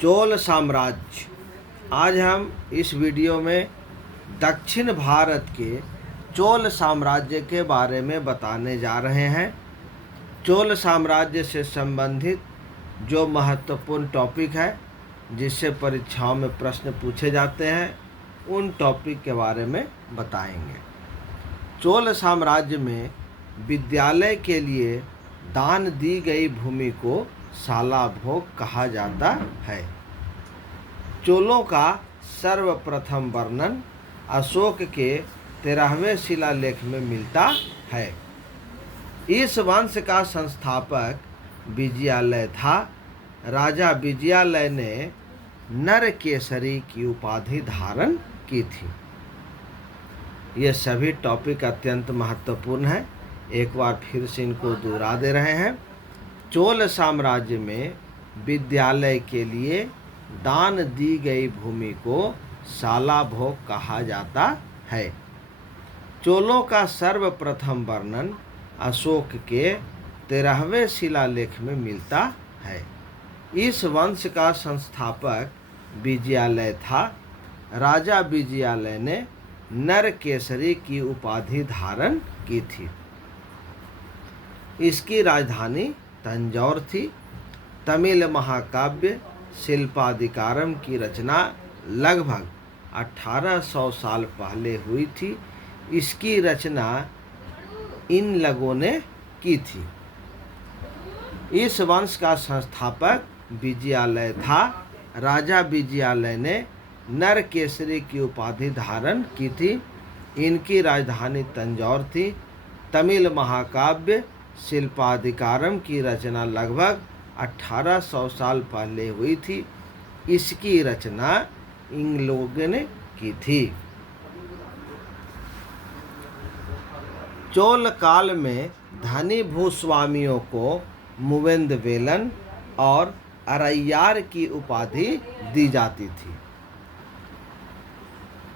चोल साम्राज्य। आज हम इस वीडियो में दक्षिण भारत के चोल साम्राज्य के बारे में बताने जा रहे हैं। चोल साम्राज्य से संबंधित जो महत्वपूर्ण टॉपिक है जिससे परीक्षाओं में प्रश्न पूछे जाते हैं, उन टॉपिक के बारे में बताएंगे। चोल साम्राज्य में विद्यालय के लिए दान दी गई भूमि को शालाभोग कहा जाता है। चोलों का सर्वप्रथम वर्णन अशोक के 13वें शिलालेख में मिलता है। इस वंश का संस्थापक विजयालय था। राजा विजयालय ने नरकेसरी की उपाधि धारण की थी। ये सभी टॉपिक अत्यंत महत्वपूर्ण हैं। एक बार फिर से इनको दोहरा दे रहे हैं। चोल साम्राज्य में विद्यालय के लिए दान दी गई भूमि को शालाभोग कहा जाता है। चोलों का सर्वप्रथम वर्णन अशोक के 13वें शिलालेख में मिलता है। इस वंश का संस्थापक विजयालय था। राजा विजयालय ने नरकेसरी की उपाधि धारण की थी। इसकी राजधानी तंजौर थी। तमिल महाकाव्य शिल्पाधिकारम की रचना लगभग 1800 साल पहले हुई थी। इसकी रचना इन लोगों ने की थी। इस वंश का संस्थापक विजयालय था। राजा विजयालय ने नरकेसरी की उपाधि धारण की थी। इनकी राजधानी तंजौर थी। तमिल महाकाव्य शिल्पाधिकारम की रचना लगभग 1800 साल पहले हुई थी। इसकी रचना इन लोगों ने की थी। चोल काल में धनी भूस्वामियों को मुवेंदवेलन और अरैयार की उपाधि दी जाती थी।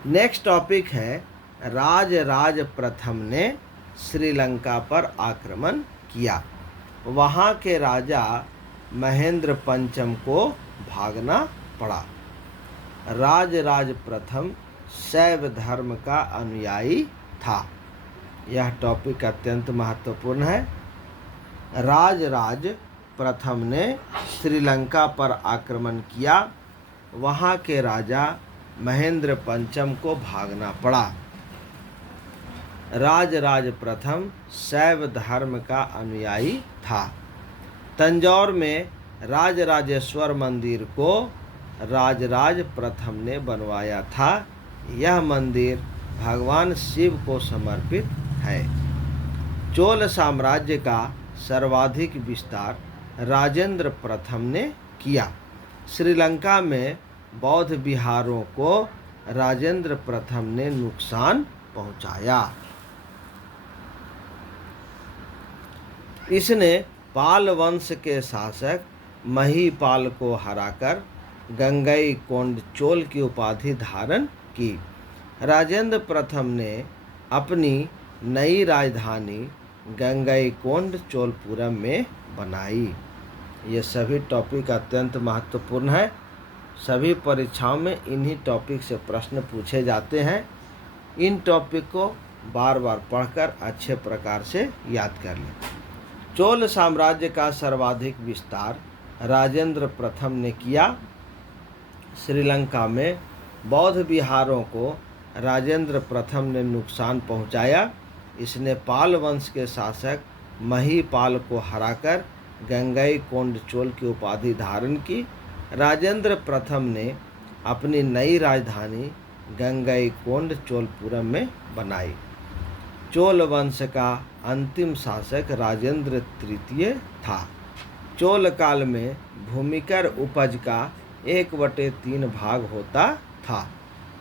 नेक्स्ट टॉपिक है राजराज प्रथम ने श्रीलंका पर आक्रमण किया। वहाँ के राजा महेंद्र पंचम को भागना पड़ा। राजराज प्रथम शैव धर्म का अनुयायी था। यह टॉपिक अत्यंत महत्वपूर्ण है। राजराज प्रथम ने श्रीलंका पर आक्रमण किया। वहाँ के राजा महेंद्र पंचम को भागना पड़ा। राजराज प्रथम शैव धर्म का अनुयायी था। तंजौर में राजराजेश्वर मंदिर को राजराज प्रथम ने बनवाया था। यह मंदिर भगवान शिव को समर्पित है। चोल साम्राज्य का सर्वाधिक विस्तार राजेंद्र प्रथम ने किया। श्रीलंका में बौद्ध विहारों को राजेंद्र प्रथम ने नुकसान पहुंचाया। इसने पाल वंश के शासक महीपाल को हराकर गंगईकोंड चोल की उपाधि धारण की। राजेंद्र प्रथम ने अपनी नई राजधानी गंगईकोंड चोलपुरम में बनाई। ये सभी टॉपिक अत्यंत महत्वपूर्ण है। सभी परीक्षाओं में इन्हीं टॉपिक से प्रश्न पूछे जाते हैं। इन टॉपिक को बार बार पढ़कर अच्छे प्रकार से याद कर लें। चोल साम्राज्य का सर्वाधिक विस्तार राजेंद्र प्रथम ने किया। श्रीलंका में बौद्ध विहारों को राजेंद्र प्रथम ने नुकसान पहुंचाया। इसने पाल वंश के शासक महीपाल को हराकर गंगईकोंड चोल की उपाधि धारण की। राजेंद्र प्रथम ने अपनी नई राजधानी गंगईकोंड चोलपुरम में बनाई। चोल वंश का अंतिम शासक राजेंद्र तृतीय था। चोल काल में भूमिकर उपज का 1/3 भाग होता था।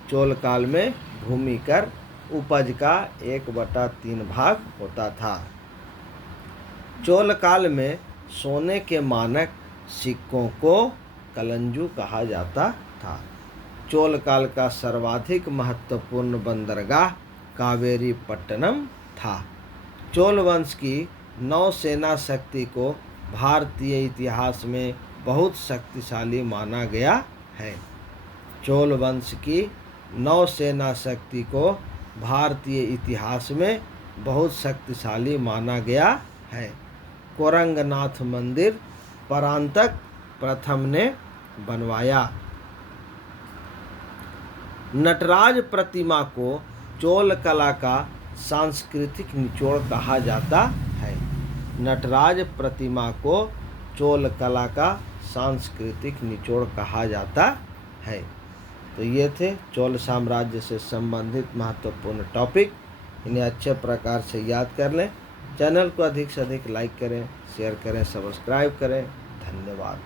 चोल काल में भूमिकर उपज का 1/3 भाग होता था। चोल काल में सोने के मानक सिक्कों को कलंजू कहा जाता था। चोल काल का सर्वाधिक महत्वपूर्ण बंदरगाह कावेरी पट्टनम था। चोल वंश की नौसेना शक्ति को भारतीय इतिहास में बहुत शक्तिशाली माना गया है। चोल वंश की नौसेना शक्ति को भारतीय इतिहास में बहुत शक्तिशाली माना गया है। कोरंगनाथ मंदिर परांतक प्रथम ने बनवाया। नटराज प्रतिमा को चोल कला का सांस्कृतिक निचोड़ कहा जाता है। नटराज प्रतिमा को चोल कला का सांस्कृतिक निचोड़ कहा जाता है। तो ये थे चोल साम्राज्य से संबंधित महत्वपूर्ण टॉपिक। इन्हें अच्छे प्रकार से याद कर लें। चैनल को अधिक से अधिक लाइक करें, शेयर करें, सब्सक्राइब करें। धन्यवाद।